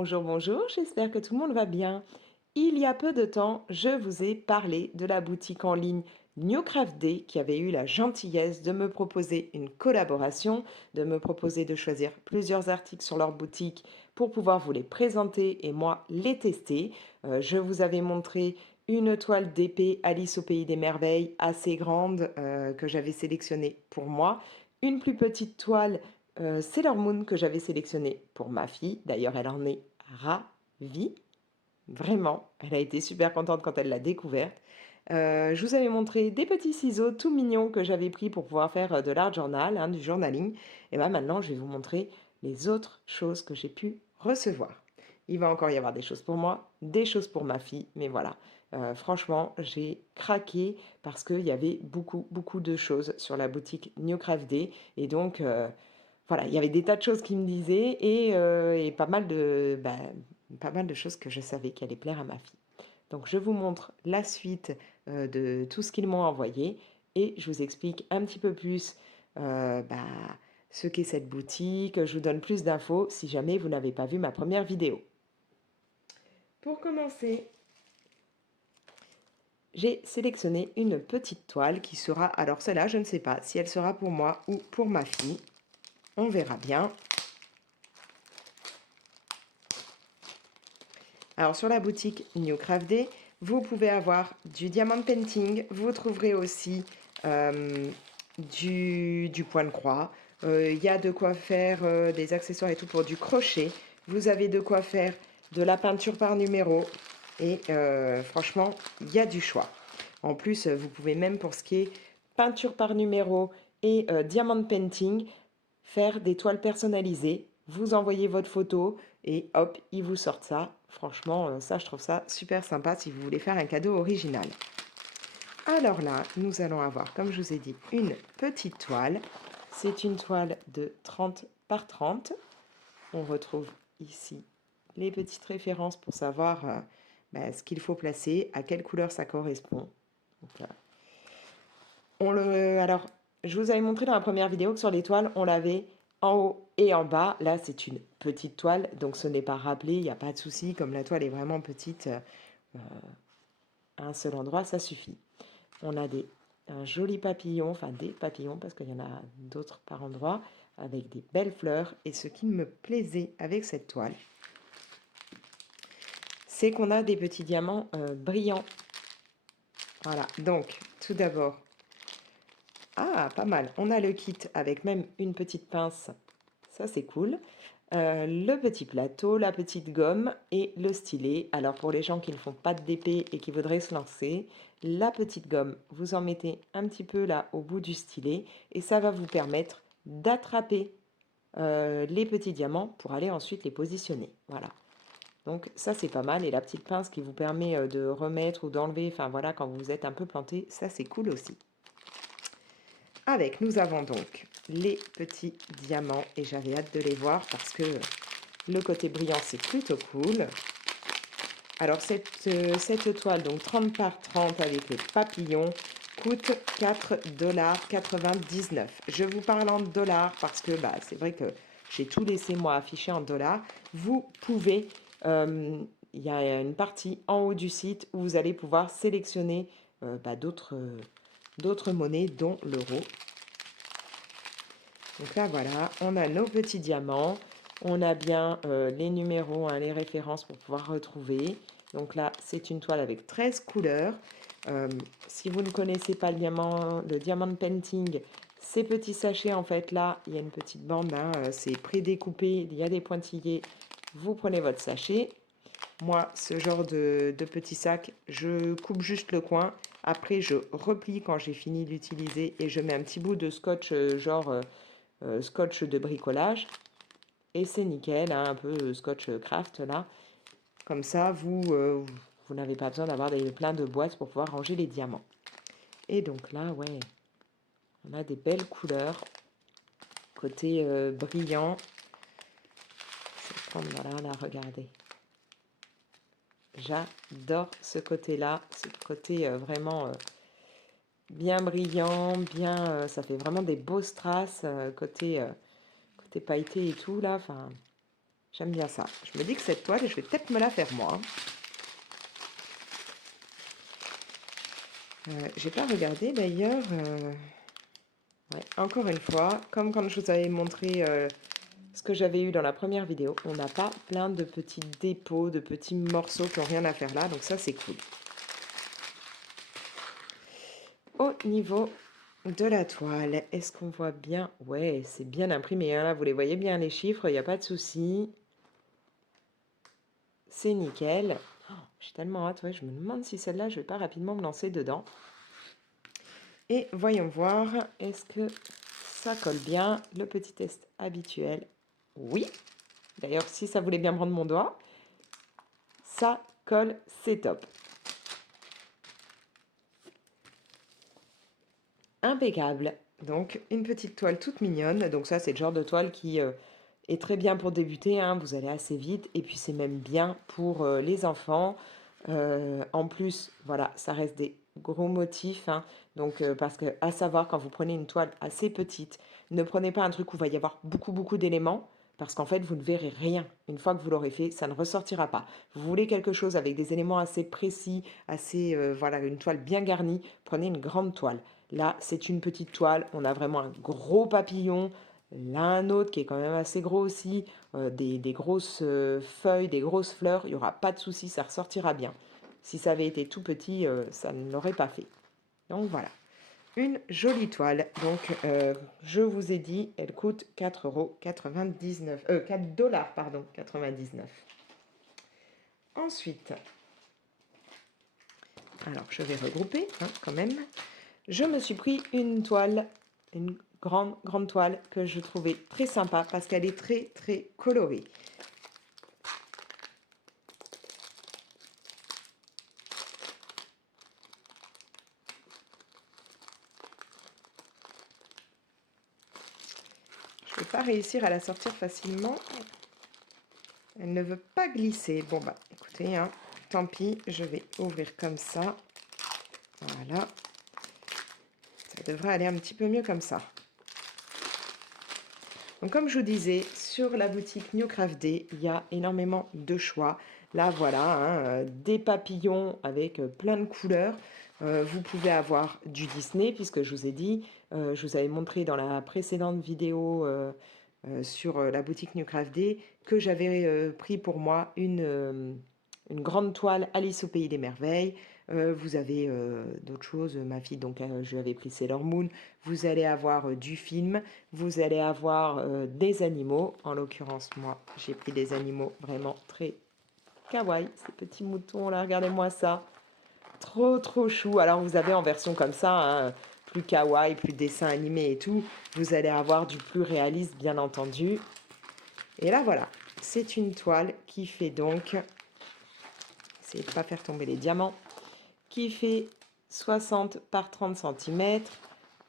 Bonjour, bonjour, j'espère que tout le monde va bien. Il y a peu de temps, je vous ai parlé de la boutique en ligne New Craft Day qui avait eu la gentillesse de me proposer une collaboration, de me proposer de choisir plusieurs articles sur leur boutique pour pouvoir vous les présenter et moi les tester. Je vous avais montré une toile d'épée Alice au pays des merveilles assez grande que j'avais sélectionnée pour moi, une plus petite toile Sailor Moon que j'avais sélectionnée pour ma fille. D'ailleurs, elle en est ravie. Vraiment, elle a été super contente quand elle l'a découverte. Je vous avais montré des petits ciseaux tout mignons que j'avais pris pour pouvoir faire de l'art journal, hein, du journaling. Et bien maintenant, je vais vous montrer les autres choses que j'ai pu recevoir. Il va encore y avoir des choses pour moi, des choses pour ma fille, mais voilà. Franchement, j'ai craqué parce qu'il y avait beaucoup de choses sur la boutique New Craft Day. Et donc, voilà, il y avait des tas de choses qui me disaient et pas mal de choses que je savais qui allaient plaire à ma fille. Donc je vous montre la suite de tout ce qu'ils m'ont envoyé et je vous explique un petit peu plus euh, bah, ce qu'est cette boutique. Je vous donne plus d'infos si jamais vous n'avez pas vu ma première vidéo. Pour commencer, j'ai sélectionné une petite toile qui sera, alors celle-là, je ne sais pas si elle sera pour moi ou pour ma fille. On verra bien. Alors sur la boutique New Craft Day, vous pouvez avoir du diamond painting, vous trouverez aussi du point de croix. Il y a de quoi faire des accessoires et tout pour du crochet. Vous avez de quoi faire de la peinture par numéro. Et franchement, il y a du choix. En plus, vous pouvez même pour ce qui est peinture par numéro et diamond painting, faire des toiles personnalisées. Vous envoyez votre photo et hop, ils vous sortent ça. Franchement, ça, je trouve ça super sympa si vous voulez faire un cadeau original. Alors là, nous allons avoir, comme je vous ai dit, une petite toile. C'est une toile de 30 par 30. On retrouve ici les petites références pour savoir ce qu'il faut placer, à quelle couleur ça correspond. Donc, alors, je vous avais montré dans la première vidéo que sur les toiles, on l'avait en haut et en bas. Là, c'est une petite toile, donc ce n'est pas rappelé, il n'y a pas de souci. Comme la toile est vraiment petite, à un seul endroit, ça suffit. On a un joli papillon, enfin des papillons, parce qu'il y en a d'autres par endroit, avec des belles fleurs. Et ce qui me plaisait avec cette toile, c'est qu'on a des petits diamants brillants. Voilà, donc tout d'abord, ah, pas mal. On a le kit avec même une petite pince. Ça, c'est cool. Le petit plateau, la petite gomme et le stylet. Alors, pour les gens qui ne font pas de DP et qui voudraient se lancer, la petite gomme, vous en mettez un petit peu là au bout du stylet et ça va vous permettre d'attraper les petits diamants pour aller ensuite les positionner. Voilà. Donc ça, c'est pas mal. Et la petite pince qui vous permet de remettre ou d'enlever, enfin voilà, quand vous êtes un peu planté, ça, c'est cool aussi. Avec, nous avons donc les petits diamants et j'avais hâte de les voir parce que le côté brillant, c'est plutôt cool. Alors, cette toile, donc 30 par 30 avec les papillons, coûte 4,99 $. Je vous parle en dollars parce que c'est vrai que j'ai tout laissé moi affiché en dollars. Vous pouvez, il y a une partie en haut du site où vous allez pouvoir sélectionner d'autres monnaies, dont l'euro. Donc là, voilà, on a nos petits diamants. On a bien les numéros, hein, les références pour pouvoir retrouver. Donc là, c'est une toile avec 13 couleurs. Si vous ne connaissez pas le diamond painting, ces petits sachets, en fait, là, il y a une petite bande, hein, c'est prédécoupé, il y a des pointillés. Vous prenez votre sachet. Moi, ce genre de petit sac, je coupe juste le coin. Après, je replie quand j'ai fini d'utiliser et je mets un petit bout de scotch, scotch de bricolage. Et c'est nickel, hein, un peu scotch craft là. Comme ça, vous n'avez pas besoin d'avoir plein de boîtes pour pouvoir ranger les diamants. Et donc là, ouais, on a des belles couleurs. Côté brillant. Je vais prendre, voilà, là, regardez. J'adore ce côté-là, ce côté vraiment bien brillant, bien, ça fait vraiment des beaux strass, côté pailleté et tout là. Enfin, J'aime bien ça. Je me dis que cette toile, je vais peut-être me la faire moi. J'ai pas regardé d'ailleurs. Ouais, encore une fois, comme quand je vous avais montré ce que j'avais eu dans la première vidéo, on n'a pas plein de petits dépôts, de petits morceaux qui n'ont rien à faire là, donc ça c'est cool. Au niveau de la toile, est-ce qu'on voit bien? Ouais, c'est bien imprimé, hein, là vous les voyez bien les chiffres, il n'y a pas de souci. C'est nickel. Oh, j'ai tellement hâte, ouais, je me demande si celle-là, je vais pas rapidement me lancer dedans. Et voyons voir, est-ce que ça colle bien? Le petit test habituel. Oui. D'ailleurs, si ça voulait bien prendre mon doigt, ça colle, c'est top. Impeccable. Donc, une petite toile toute mignonne. Donc ça, c'est le genre de toile qui est très bien pour débuter, hein. Vous allez assez vite. Et puis, c'est même bien pour les enfants. En plus, voilà, ça reste des gros motifs, hein. Donc, parce que, à savoir, quand vous prenez une toile assez petite, ne prenez pas un truc où il va y avoir beaucoup d'éléments, parce qu'en fait, vous ne verrez rien. Une fois que vous l'aurez fait, ça ne ressortira pas. Vous voulez quelque chose avec des éléments assez précis, assez, voilà, une toile bien garnie, prenez une grande toile. Là, c'est une petite toile, on a vraiment un gros papillon, là un autre qui est quand même assez gros aussi, des grosses feuilles, des grosses fleurs, il n'y aura pas de souci, ça ressortira bien. Si ça avait été tout petit, ça ne l'aurait pas fait. Donc voilà, une jolie toile. Donc je vous ai dit, elle coûte 4,99 €, 4 dollars, pardon, 99. Ensuite, alors je vais regrouper hein, quand même. Je me suis pris une toile, une grande toile que je trouvais très sympa parce qu'elle est très colorée. Je ne vais pas réussir à la sortir facilement. Elle ne veut pas glisser. Bon bah écoutez, hein, tant pis, je vais ouvrir comme ça. Voilà. Ça devrait aller un petit peu mieux comme ça. Donc comme je vous disais, sur la boutique New Craft Day, il y a énormément de choix. Là voilà, hein, des papillons avec plein de couleurs. Vous pouvez avoir du Disney, puisque je vous ai dit, je vous avais montré dans la précédente vidéo sur la boutique New Craft Day que j'avais pris pour moi une grande toile Alice au Pays des Merveilles. Vous avez d'autres choses, ma fille, donc je lui avais pris Sailor Moon. Vous allez avoir du film, vous allez avoir des animaux. En l'occurrence, moi, j'ai pris des animaux vraiment très kawaii. Ces petits moutons là, regardez-moi ça. Trop chou. Alors vous avez en version comme ça, hein, plus kawaii, plus dessin animé et tout. Vous allez avoir du plus réaliste, bien entendu. Et là, voilà. C'est une toile qui fait donc, essayez de ne pas faire tomber les diamants, qui fait 60 par 30 cm.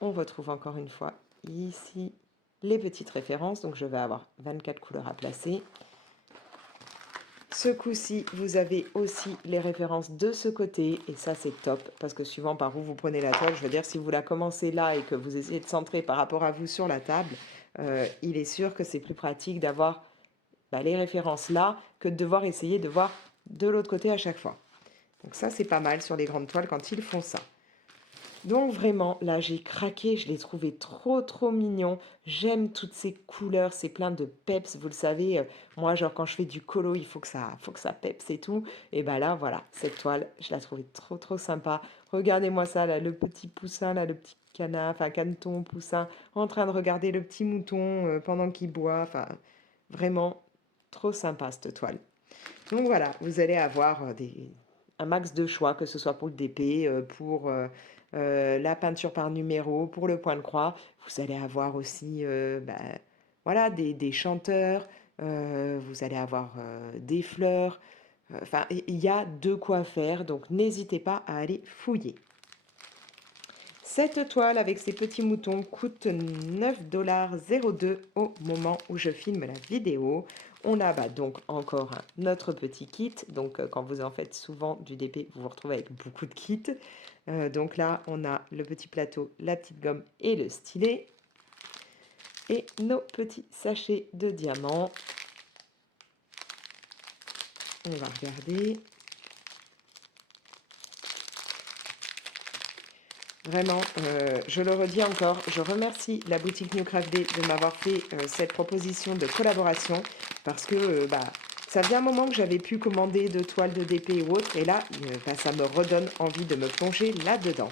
On retrouve encore une fois ici les petites références. Donc je vais avoir 24 couleurs à placer. Ce coup-ci, vous avez aussi les références de ce côté, et ça c'est top, parce que suivant par où vous prenez la toile, je veux dire, si vous la commencez là et que vous essayez de centrer par rapport à vous sur la table, il est sûr que c'est plus pratique d'avoir les références là que de devoir essayer de voir de l'autre côté à chaque fois. Donc ça c'est pas mal sur les grandes toiles quand ils font ça. Donc vraiment, là, j'ai craqué, je l'ai trouvé trop mignon. J'aime toutes ces couleurs, c'est plein de peps, vous le savez. Moi, genre, quand je fais du colo, il faut que ça peps et tout. Et ben là, voilà, cette toile, je la trouvais trop sympa. Regardez-moi ça, là, le petit poussin, là, le petit canard, enfin, caneton, poussin, en train de regarder le petit mouton pendant qu'il boit. Enfin, vraiment, trop sympa, cette toile. Donc voilà, vous allez avoir un max de choix, que ce soit pour le DP, pour la peinture par numéro, pour le point de croix. Vous allez avoir aussi voilà, des chanteurs, vous allez avoir des fleurs. Enfin, il y a de quoi faire, donc n'hésitez pas à aller fouiller. Cette toile avec ses petits moutons coûte 9,02 $ au moment où je filme la vidéo. On a donc encore notre petit kit. Donc quand vous en faites souvent du DP, vous vous retrouvez avec beaucoup de kits. Donc là, on a le petit plateau, la petite gomme et le stylet. Et nos petits sachets de diamants. On va regarder. Vraiment, je le redis encore, je remercie la boutique New Craft Day de m'avoir fait cette proposition de collaboration parce que bah, ça faisait un moment que j'avais pu commander de toiles de DP ou autre et là, bah, ça me redonne envie de me plonger là-dedans.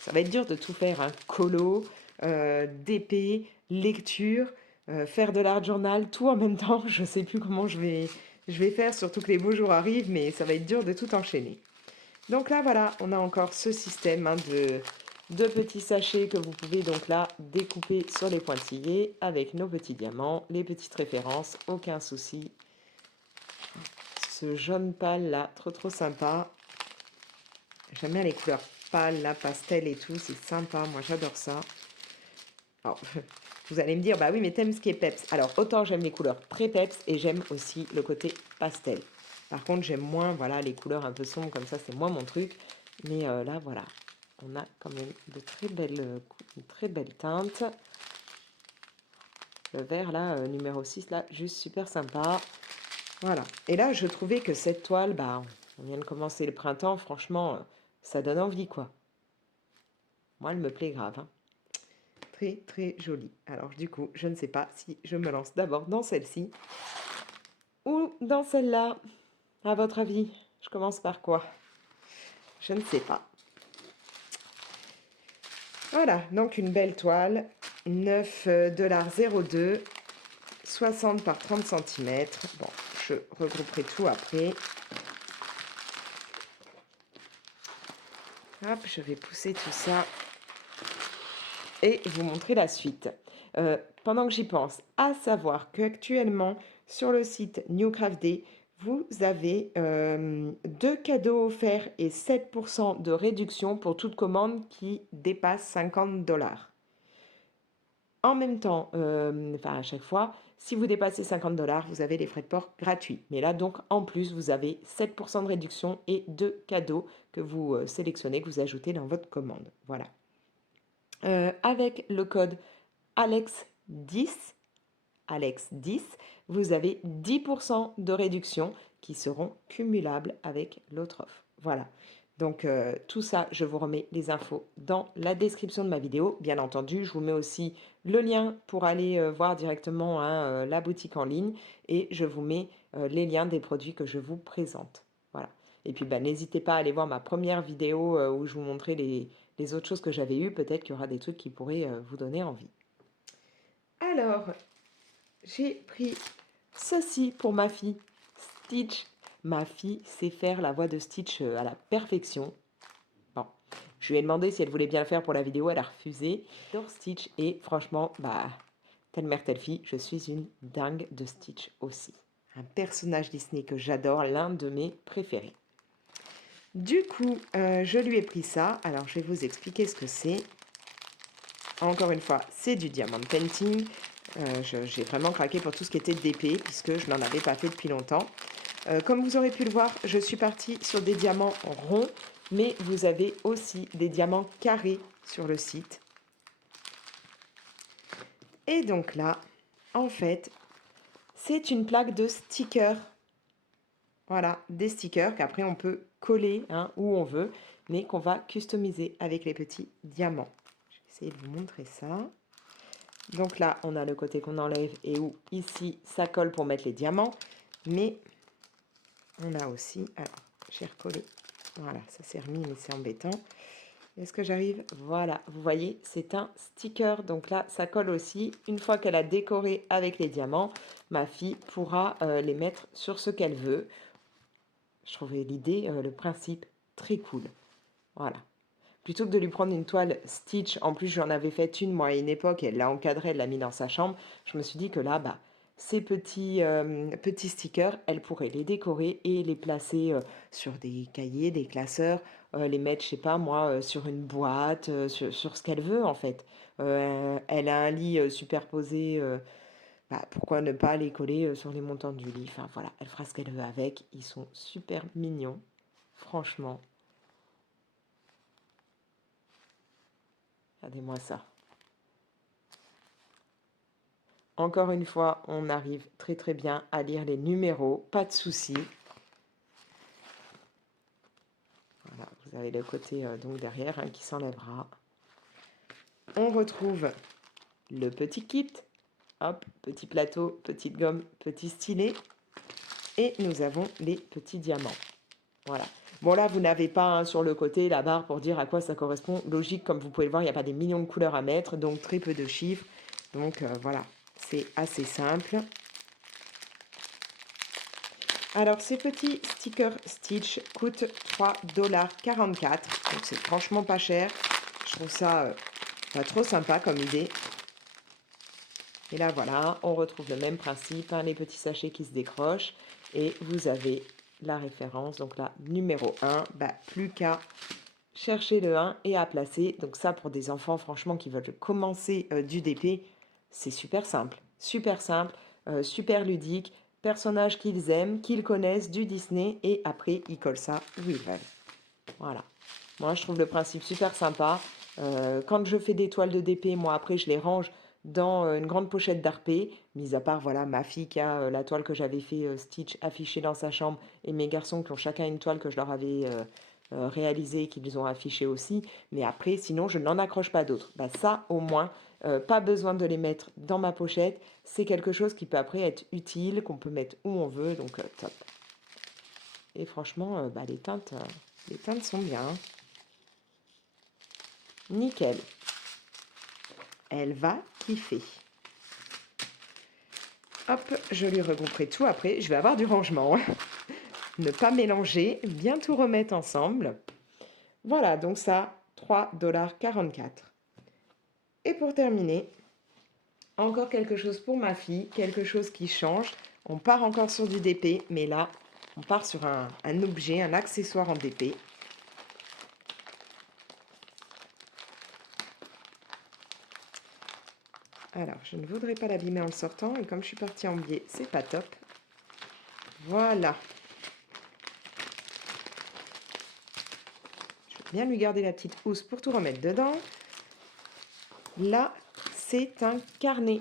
Ça va être dur de tout faire, hein. Colo, DP, lecture, faire de l'art journal, tout en même temps. Je ne sais plus comment je vais faire, surtout que les beaux jours arrivent, mais ça va être dur de tout enchaîner. Donc là, voilà, on a encore ce système hein, de petits sachets que vous pouvez donc là découper sur les pointillés avec nos petits diamants, les petites références, aucun souci. Ce jaune pâle là, trop sympa. J'aime bien les couleurs pâles, là, pastel et tout, c'est sympa, moi j'adore ça. Alors, vous allez me dire, bah oui, mais t'aimes ce qui est peps. Alors, autant j'aime les couleurs très peps et j'aime aussi le côté pastel. Par contre, j'aime moins, voilà, les couleurs un peu sombres comme ça, c'est moins mon truc. Mais là, voilà, on a quand même de très belles teintes. Le vert, là, numéro 6, là, juste super sympa. Voilà. Et là, je trouvais que cette toile, bah, on vient de commencer le printemps, franchement, ça donne envie, quoi. Moi, elle me plaît grave, hein. Très jolie. Alors, du coup, je ne sais pas si je me lance d'abord dans celle-ci ou dans celle-là. À votre avis, je commence par quoi? Je ne sais pas. Voilà, donc une belle toile, 9,02 $, 60 par 30 cm. Bon, je regrouperai tout après. Hop, je vais pousser tout ça et vous montrer la suite. Pendant que j'y pense, à savoir qu'actuellement, sur le site New Craft Day, vous avez 2 cadeaux offerts et 7% de réduction pour toute commande qui dépasse 50 $. En même temps, enfin à chaque fois, si vous dépassez 50 $, vous avez les frais de port gratuits. Mais là, donc, en plus, vous avez 7% de réduction et 2 cadeaux que vous sélectionnez, que vous ajoutez dans votre commande. Voilà. Avec le code Alex10, vous avez 10% de réduction qui seront cumulables avec l'autre offre. Voilà. Donc tout ça, je vous remets les infos dans la description de ma vidéo. Bien entendu, je vous mets aussi le lien pour aller voir directement hein, la boutique en ligne et je vous mets les liens des produits que je vous présente. Voilà. Et puis, bah, n'hésitez pas à aller voir ma première vidéo où je vous montrais les autres choses que j'avais eues. Peut-être qu'il y aura des trucs qui pourraient vous donner envie. Alors, j'ai pris ceci pour ma fille, Stitch. Ma fille sait faire la voix de Stitch à la perfection. Bon, je lui ai demandé si elle voulait bien le faire pour la vidéo, elle a refusé. J'adore Stitch et franchement, bah, telle mère, telle fille, je suis une dingue de Stitch aussi. Un personnage Disney que j'adore, l'un de mes préférés. Du coup, je lui ai pris ça. Alors, je vais vous expliquer ce que c'est. Encore une fois, c'est du diamond painting. J'ai vraiment craqué pour tout ce qui était DP, puisque je n'en avais pas fait depuis longtemps. Comme vous aurez pu le voir, je suis partie sur des diamants ronds, mais vous avez aussi des diamants carrés sur le site. Et donc là, en fait, c'est une plaque de stickers. Voilà, des stickers qu'après on peut coller hein, où on veut, mais qu'on va customiser avec les petits diamants. Je vais essayer de vous montrer ça. Donc là, on a le côté qu'on enlève et où ici, ça colle pour mettre les diamants. Mais on a aussi... Alors, j'ai recollé. Voilà, ça s'est remis, mais c'est embêtant. Est-ce que j'arrive? Voilà, vous voyez, c'est un sticker. Donc là, ça colle aussi. Une fois qu'elle a décoré avec les diamants, ma fille pourra les mettre sur ce qu'elle veut. Je trouvais l'idée, le principe, très cool. Voilà. Plutôt que de lui prendre une toile Stitch, en plus j'en avais fait une moi à une époque, elle l'a encadrée, elle l'a mis dans sa chambre, je me suis dit que là, bah, ces petits stickers, elle pourrait les décorer et les placer sur des cahiers, des classeurs, les mettre, je sais pas moi, sur une boîte, sur ce qu'elle veut en fait. Elle a un lit superposé, bah, pourquoi ne pas les coller sur les montants du lit, enfin voilà, elle fera ce qu'elle veut avec, ils sont super mignons, franchement. Regardez-moi ça. Encore une fois, on arrive très très bien à lire les numéros, pas de souci. Voilà, vous avez le côté donc derrière hein, qui s'enlèvera. On retrouve le petit kit. Hop, petit plateau, petite gomme, petit stylet. Et nous avons les petits diamants. Voilà. Bon là, vous n'avez pas hein, sur le côté la barre pour dire à quoi ça correspond. Logique, comme vous pouvez le voir, il n'y a pas des millions de couleurs à mettre, donc très peu de chiffres. Donc voilà, c'est assez simple. Alors ces petits stickers Stitch coûtent 3,44 $. Donc c'est franchement pas cher. Je trouve ça pas trop sympa comme idée. Et là voilà, on retrouve le même principe, hein, les petits sachets qui se décrochent. Et vous avez la référence, donc là, numéro 1, plus qu'à chercher le 1 et à placer. Donc ça, pour des enfants, franchement, qui veulent commencer du DP, c'est super simple, super ludique. Personnages qu'ils aiment, qu'ils connaissent, du Disney, et après, ils collent ça où ils veulent. Voilà. Moi, je trouve le principe super sympa. Quand je fais des toiles de DP, moi, après, je les range dans une grande pochette d'Arpé, mis à part, voilà, ma fille qui a la toile que j'avais fait Stitch affichée dans sa chambre, et mes garçons qui ont chacun une toile que je leur avais réalisée et qu'ils ont affichée aussi. Mais après, sinon, je n'en accroche pas d'autres. Ça, au moins, pas besoin de les mettre dans ma pochette. C'est quelque chose qui peut après être utile, qu'on peut mettre où on veut, donc top. Et franchement, les teintes sont bien. Hein. Nickel. Elle va kiffer. Hop, je lui regrouperai tout après. Je vais avoir du rangement. Ne pas mélanger, bien tout remettre ensemble. Voilà, donc ça, 3,44 $. Et pour terminer, encore quelque chose pour ma fille, quelque chose qui change. On part encore sur du DP, mais là, on part sur un objet, un accessoire en DP. Alors, je ne voudrais pas l'abîmer en le sortant, et comme je suis partie en biais, c'est pas top. Voilà. Je vais bien lui garder la petite housse pour tout remettre dedans. Là, c'est un carnet.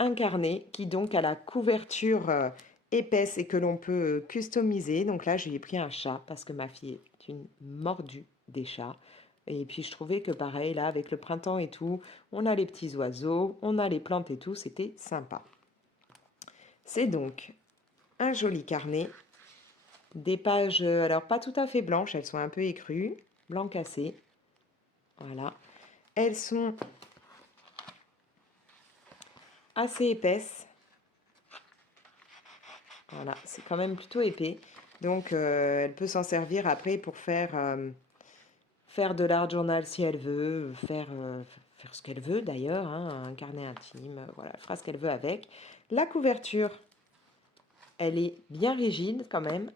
Un carnet qui donc a la couverture épaisse et que l'on peut customiser. Donc là, je lui ai pris un chat parce que ma fille est une mordue des chats. Et puis je trouvais que pareil, là, avec le printemps et tout, on a les petits oiseaux, on a les plantes et tout, c'était sympa. C'est donc un joli carnet. Des pages, alors pas tout à fait blanches, elles sont un peu écrues, blanc cassé. Voilà. Elles sont assez épaisses. Voilà, c'est quand même plutôt épais. Donc, elle peut s'en servir après pour faire de l'art journal si elle veut, faire ce qu'elle veut d'ailleurs, hein, un carnet intime, voilà, elle fera ce qu'elle veut avec. La couverture, elle est bien rigide quand même.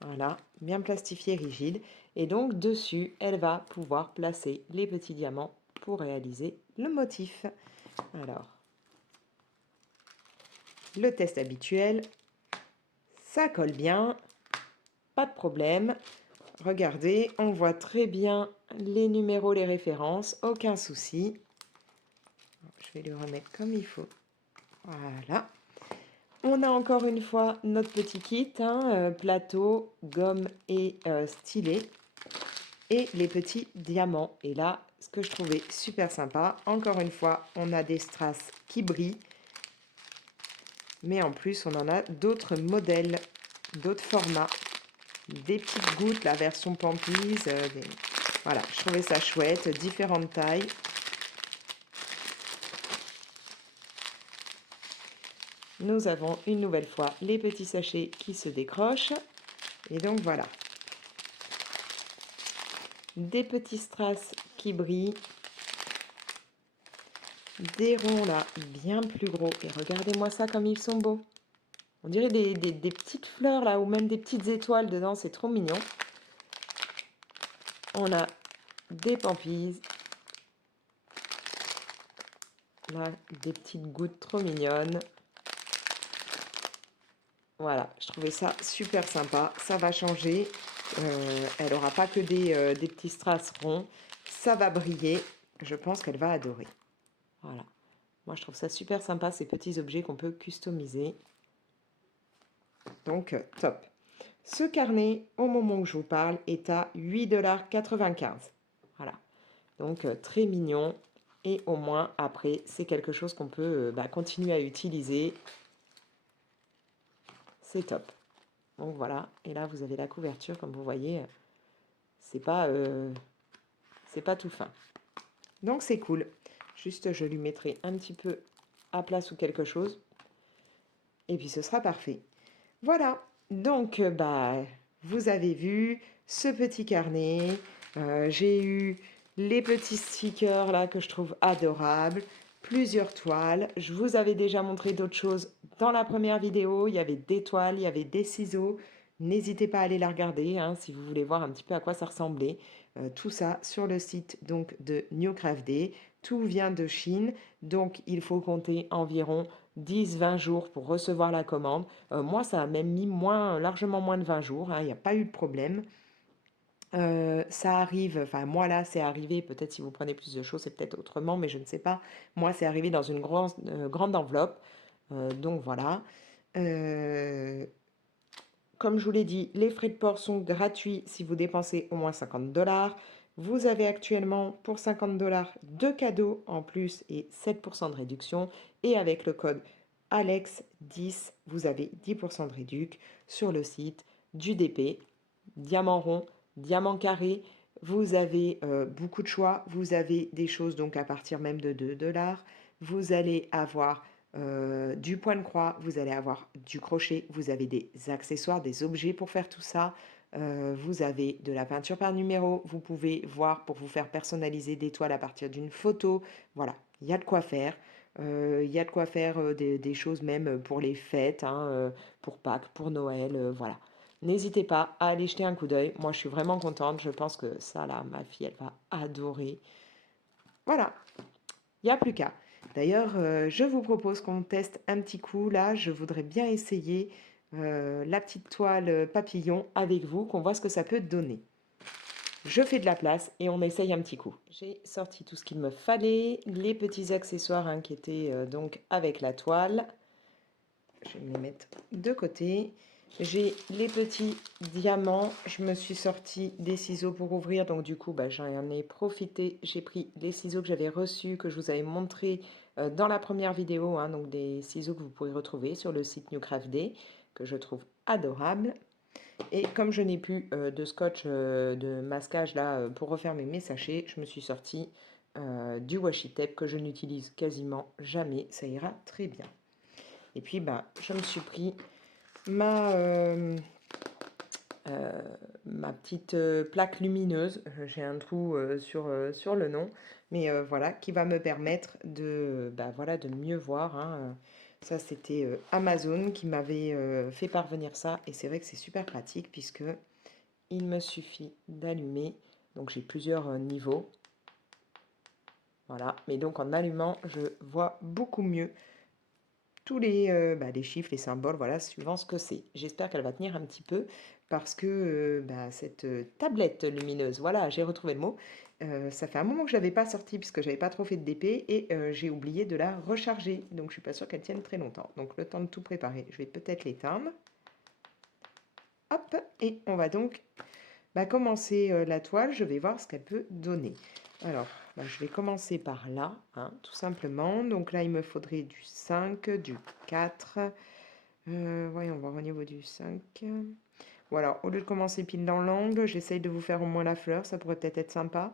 Voilà, bien plastifiée, rigide. Et donc, dessus, elle va pouvoir placer les petits diamants pour réaliser le motif. Alors, le test habituel, ça colle bien, pas de problème. Regardez, on voit très bien les numéros, les références, aucun souci. Je vais lui remettre comme il faut. Voilà. On a encore une fois notre petit kit, hein, plateau, gomme et stylet. Et les petits diamants. Et là, ce que je trouvais super sympa, encore une fois, on a des strass qui brillent. Mais en plus, on en a d'autres modèles, d'autres formats. Des petites gouttes, la version Pampers. Voilà, je trouvais ça chouette, différentes tailles. Nous avons une nouvelle fois les petits sachets qui se décrochent. Et donc voilà. Des petits strass qui brillent. Des ronds là, bien plus gros. Et regardez-moi ça comme ils sont beaux. On dirait des petites fleurs là, ou même des petites étoiles dedans, c'est trop mignon. On a des Pampers. Là, des petites gouttes trop mignonnes. Voilà, je trouvais ça super sympa. Ça va changer. Elle n'aura pas que des petits strass ronds. Ça va briller. Je pense qu'elle va adorer. Voilà. Moi, je trouve ça super sympa, ces petits objets qu'on peut customiser. Donc, top. Ce carnet, au moment où je vous parle, est à 8,95 $. Voilà. Donc, très mignon. Et au moins, après, c'est quelque chose qu'on peut continuer à utiliser. C'est top. Donc, voilà. Et là, vous avez la couverture, comme vous voyez. C'est pas tout fin. Donc, c'est cool. Juste, je lui mettrai un petit peu à plat sous quelque chose. Et puis, ce sera parfait. Voilà, donc vous avez vu ce petit carnet. J'ai eu les petits stickers là que je trouve adorables, plusieurs toiles. Je vous avais déjà montré d'autres choses dans la première vidéo. Il y avait des toiles, il y avait des ciseaux. N'hésitez pas à aller la regarder hein, si vous voulez voir un petit peu à quoi ça ressemblait. Tout ça sur le site donc de New Craft Day. Tout vient de Chine, donc il faut compter environ 10-20 jours pour recevoir la commande. Moi, ça a même mis largement moins de 20 jours, hein, il n'y a pas eu de problème. Ça arrive, enfin moi là c'est arrivé, peut-être si vous prenez plus de choses c'est peut-être autrement, mais je ne sais pas. Moi c'est arrivé dans une grande enveloppe, donc voilà. Comme je vous l'ai dit, les frais de port sont gratuits si vous dépensez au moins 50 $. Vous avez actuellement pour 50 $ deux cadeaux en plus et 7% de réduction. Et avec le code ALEX10, vous avez 10% de réduction sur le site du DP. Diamant rond, diamant carré. Vous avez beaucoup de choix. Vous avez des choses donc à partir même de 2 $. Vous allez avoir du point de croix, vous allez avoir du crochet, vous avez des accessoires, des objets pour faire tout ça. Vous avez de la peinture par numéro, vous pouvez voir pour vous faire personnaliser des toiles à partir d'une photo. Voilà, il y a de quoi faire. Il y a de quoi faire des choses même pour les fêtes, hein, pour Pâques, pour Noël, voilà. N'hésitez pas à aller jeter un coup d'œil. Moi, je suis vraiment contente. Je pense que ça, là, ma fille, elle va adorer. Voilà, il n'y a plus qu'à. D'ailleurs, je vous propose qu'on teste un petit coup. Là, je voudrais bien essayer la petite toile papillon avec vous, qu'on voit ce que ça peut donner. Je fais de la place et on essaye un petit coup. J'ai sorti tout ce qu'il me fallait, les petits accessoires hein, qui étaient donc avec la toile. Je vais me les mettre de côté. J'ai les petits diamants. Je me suis sorti des ciseaux pour ouvrir. Donc du coup, j'en ai profité. J'ai pris les ciseaux que j'avais reçus, que je vous avais montré dans la première vidéo. Hein, donc des ciseaux que vous pourrez retrouver sur le site New Craft Day, que je trouve adorable. Et comme je n'ai plus de scotch de masquage là pour refermer mes sachets, je me suis sorti du washi tape que je n'utilise quasiment jamais. Ça ira très bien. Et puis, je me suis pris ma petite plaque lumineuse. J'ai un trou sur le nom. Mais voilà, qui va me permettre de, voilà, de mieux voir. Hein. Ça, c'était Amazon qui m'avait fait parvenir ça. Et c'est vrai que c'est super pratique puisque il me suffit d'allumer. Donc, j'ai plusieurs niveaux. Voilà. Mais donc, en allumant, je vois beaucoup mieux tous les chiffres, les symboles, voilà, suivant ce que c'est. J'espère qu'elle va tenir un petit peu parce que cette tablette lumineuse, voilà, j'ai retrouvé le mot. Ça fait un moment que je ne l'avais pas sortie puisque je n'avais pas trop fait de DP et j'ai oublié de la recharger. Donc, je ne suis pas sûre qu'elle tienne très longtemps. Donc, le temps de tout préparer, je vais peut-être l'éteindre. Hop, et on va donc commencer la toile. Je vais voir ce qu'elle peut donner. Alors, je vais commencer par là, hein, tout simplement. Donc là, il me faudrait du 5, du 4. Voyons voir au niveau du 5. Voilà, au lieu de commencer pile dans l'angle, j'essaye de vous faire au moins la fleur. Ça pourrait peut-être être sympa.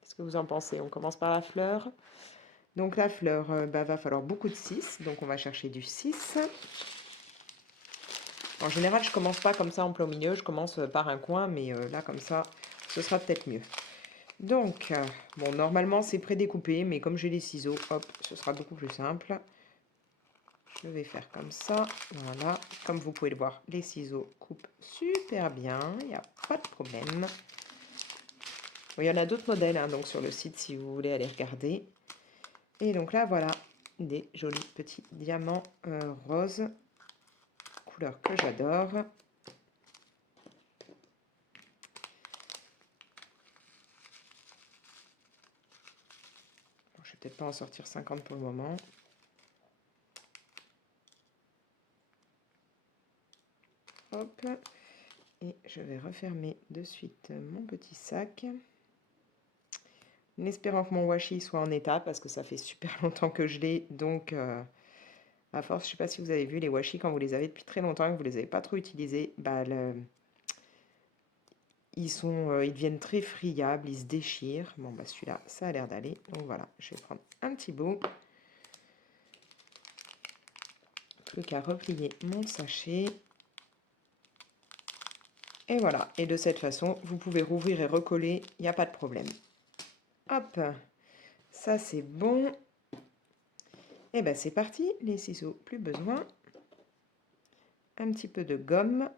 Qu'est-ce que vous en pensez? On commence par la fleur. Donc la fleur, va falloir beaucoup de 6. Donc on va chercher du 6. En général, je commence pas comme ça en plein milieu. Je commence par un coin, mais là, comme ça, ce sera peut-être mieux. Donc, bon, normalement, c'est prédécoupé, mais comme j'ai les ciseaux, hop, ce sera beaucoup plus simple. Je vais faire comme ça, voilà. Comme vous pouvez le voir, les ciseaux coupent super bien, il n'y a pas de problème. Bon, il y en a d'autres modèles, hein, donc sur le site, si vous voulez aller regarder. Et donc là, voilà, des jolis petits diamants roses, couleur que j'adore. Je vais peut-être pas en sortir 50 pour le moment. Hop. Et je vais refermer de suite mon petit sac. En espérant que mon washi soit en état, parce que ça fait super longtemps que je l'ai. Donc, à force, je ne sais pas si vous avez vu les washi, quand vous les avez depuis très longtemps et que vous ne les avez pas trop utilisés, bah, ils deviennent très friables, ils se déchirent. Bon, bah celui-là, ça a l'air d'aller. Donc voilà, je vais prendre un petit bout. Plus qu'à replier mon sachet. Et voilà, et de cette façon, vous pouvez rouvrir et recoller, il n'y a pas de problème. Hop, ça c'est bon. Et ben c'est parti, les ciseaux, plus besoin. Un petit peu de gomme.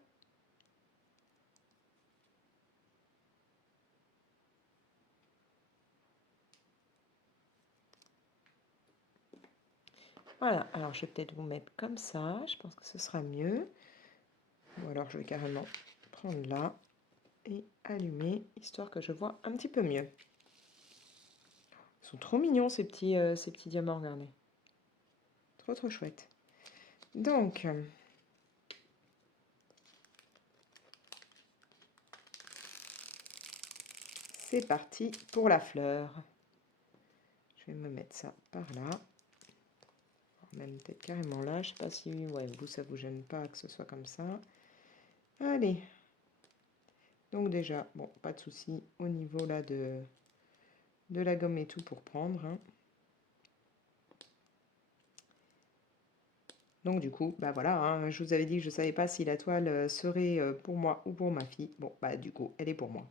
Voilà, alors je vais peut-être vous mettre comme ça, je pense que ce sera mieux. Ou alors je vais carrément prendre là et allumer, histoire que je vois un petit peu mieux. Ils sont trop mignons ces petits diamants, regardez. Trop chouette. Donc, c'est parti pour la fleur. Je vais me mettre ça par là. Même peut-être carrément là. Je sais pas si ouais, vous, ça vous gêne pas que ce soit comme ça. Allez. Donc déjà, bon, pas de souci au niveau là de la gomme et tout pour prendre. Hein. Donc du coup, bah voilà, hein, je vous avais dit que je ne savais pas si la toile serait pour moi ou pour ma fille. Bon, bah du coup, elle est pour moi.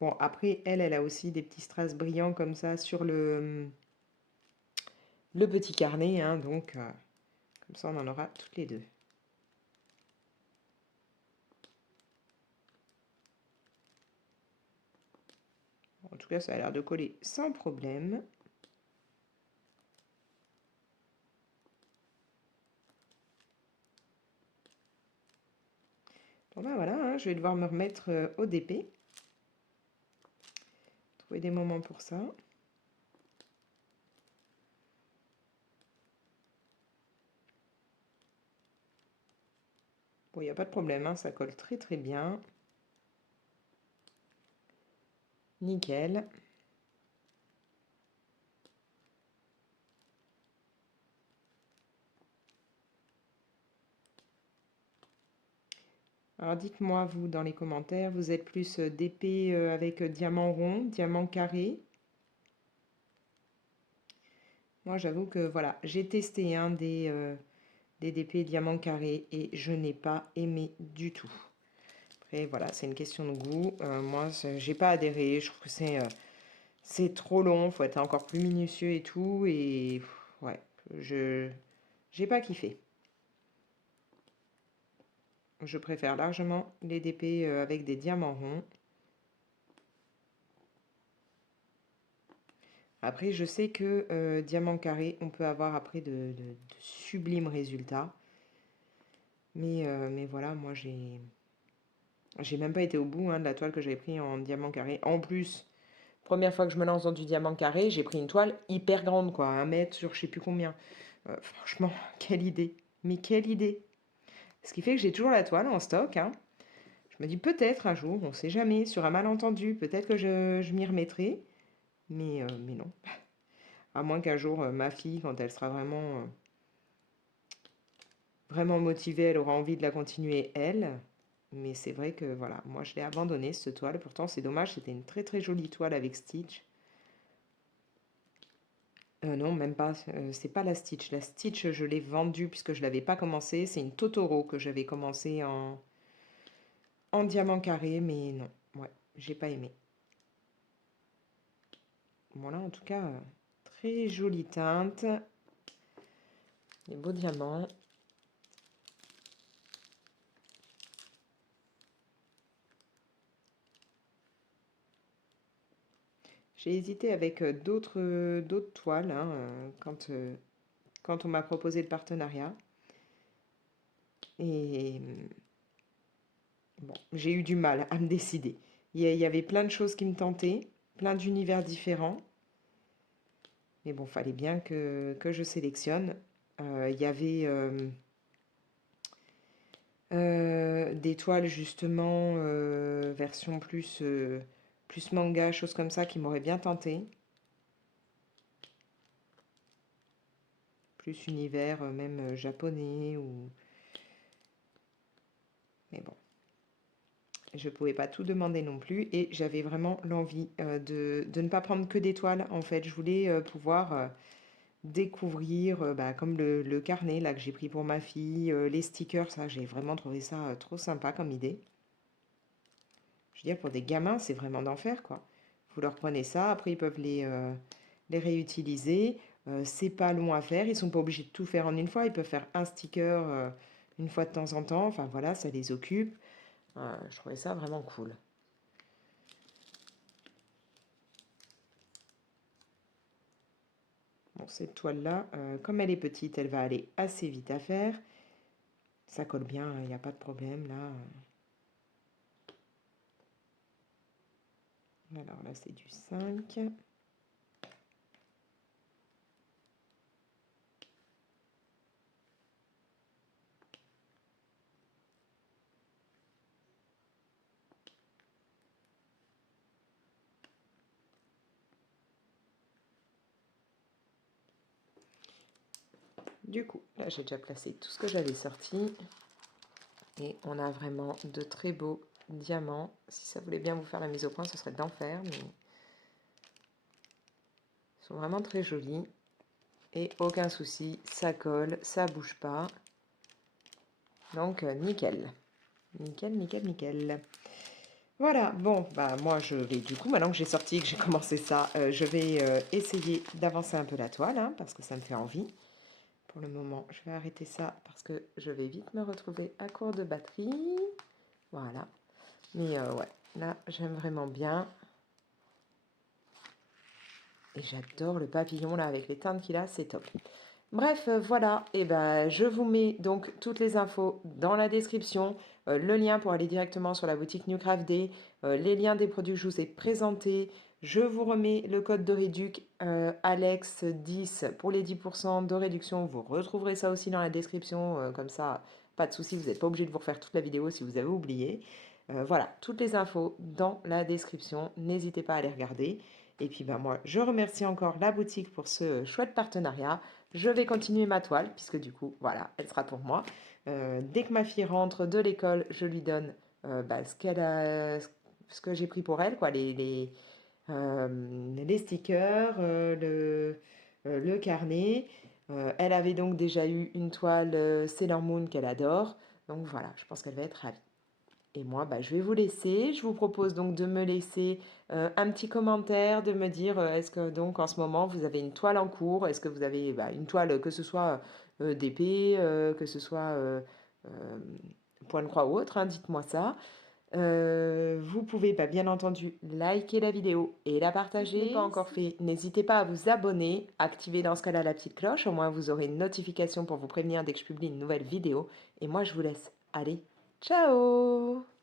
Bon, après, elle a aussi des petits strass brillants comme ça sur le petit carnet. Hein, donc, comme ça, on en aura toutes les deux. En tout cas, ça a l'air de coller sans problème. Bon ben voilà, hein, je vais devoir me remettre au DP. Trouver des moments pour ça. Bon, il n'y a pas de problème, hein, ça colle très bien. Nickel. Alors dites-moi, vous, dans les commentaires, vous êtes plus DP avec diamant rond, diamant carré? Moi, j'avoue que voilà, j'ai testé des DP diamant carré et je n'ai pas aimé du tout. Après, voilà, c'est une question de goût. Moi, j'ai pas adhéré. Je trouve que c'est trop long. Faut être encore plus minutieux et tout. Et ouais, j'ai pas kiffé. Je préfère largement les DP avec des diamants ronds. Après, je sais que diamant carré, on peut avoir après de sublimes résultats. Mais voilà, moi, j'ai même pas été au bout hein, de la toile que j'avais pris en diamant carré. En plus, première fois que je me lance dans du diamant carré, j'ai pris une toile hyper grande, quoi, 1 mètre sur je sais plus combien. Franchement, quelle idée. Mais quelle idée. Ce qui fait que j'ai toujours la toile en stock. Hein. Je me dis peut-être un jour, on sait jamais, sur un malentendu, peut-être que je m'y remettrai. Mais non. À moins qu'un jour, ma fille, quand elle sera vraiment motivée, elle aura envie de la continuer, elle. Mais c'est vrai que voilà, moi je l'ai abandonnée cette toile. Pourtant, c'est dommage, c'était une très jolie toile avec Stitch. Non, même pas. C'est pas la Stitch. La Stitch, je l'ai vendue puisque je l'avais pas commencé. C'est une Totoro que j'avais commencé en diamant carré, mais non. Ouais, j'ai pas aimé. Voilà, en tout cas, très jolie teinte. Des beaux diamants. J'ai hésité avec d'autres toiles hein, quand on m'a proposé le partenariat. Et bon, j'ai eu du mal à me décider. Il y avait plein de choses qui me tentaient, plein d'univers différents. Mais bon, fallait bien que je sélectionne. Il y avait des toiles justement, version plus manga, choses comme ça qui m'auraient bien tenté. Plus univers, même japonais ou... Mais bon, je pouvais pas tout demander non plus et j'avais vraiment l'envie de ne pas prendre que des toiles. En fait, je voulais pouvoir découvrir, bah, comme le carnet là que j'ai pris pour ma fille, les stickers, ça, j'ai vraiment trouvé ça trop sympa comme idée. Je veux dire, pour des gamins, c'est vraiment d'enfer, quoi. Vous leur prenez ça, après ils peuvent les réutiliser. C'est pas long à faire, ils sont pas obligés de tout faire en une fois. Ils peuvent faire un sticker une fois de temps en temps. Enfin voilà, ça les occupe. Je trouvais ça vraiment cool. Bon, cette toile-là, comme elle est petite, elle va aller assez vite à faire. Ça colle bien, il n'y a pas de problème là. Alors là, c'est du 5. Du coup, là, j'ai déjà placé tout ce que j'avais sorti. Et on a vraiment de très beaux diamants. Si ça voulait bien vous faire la mise au point, ce serait d'enfer, mais ils sont vraiment très jolis. Et aucun souci, ça colle, ça bouge pas. Donc, nickel. Nickel, nickel, nickel. Voilà, bon, bah moi je vais du coup, maintenant que j'ai sorti, que j'ai commencé ça, je vais essayer d'avancer un peu la toile, hein, parce que ça me fait envie. Pour le moment, je vais arrêter ça parce que je vais vite me retrouver à court de batterie. Voilà. Mais ouais, là, j'aime vraiment bien. Et j'adore le papillon, là, avec les teintes qu'il a, c'est top. Bref, voilà, et ben, je vous mets donc toutes les infos dans la description, le lien pour aller directement sur la boutique New Craft Day, les liens des produits que je vous ai présentés. Je vous remets le code de réduc Alex10 pour les 10% de réduction. Vous retrouverez ça aussi dans la description, comme ça, pas de souci, vous n'êtes pas obligé de vous refaire toute la vidéo si vous avez oublié. Voilà, toutes les infos dans la description, n'hésitez pas à les regarder. Et puis ben, moi, je remercie encore la boutique pour ce chouette partenariat. Je vais continuer ma toile, puisque du coup, voilà, elle sera pour moi. Dès que ma fille rentre de l'école, je lui donne bah, ce que j'ai pris pour elle, quoi, les stickers, le carnet. Elle avait donc déjà eu une toile Sailor Moon qu'elle adore. Donc voilà, je pense qu'elle va être ravie. Et moi, bah, je vais vous laisser. Je vous propose donc de me laisser un petit commentaire, de me dire est-ce que donc en ce moment vous avez une toile en cours, est-ce que vous avez bah, une toile que ce soit d'épée, que ce soit euh, point de croix ou autre, hein, dites-moi ça. Vous pouvez bah, bien entendu liker la vidéo et la partager. Si ce n'est pas encore fait, n'hésitez pas à vous abonner, activer dans ce cas-là la petite cloche, au moins vous aurez une notification pour vous prévenir dès que je publie une nouvelle vidéo. Et moi je vous laisse. Allez, ciao!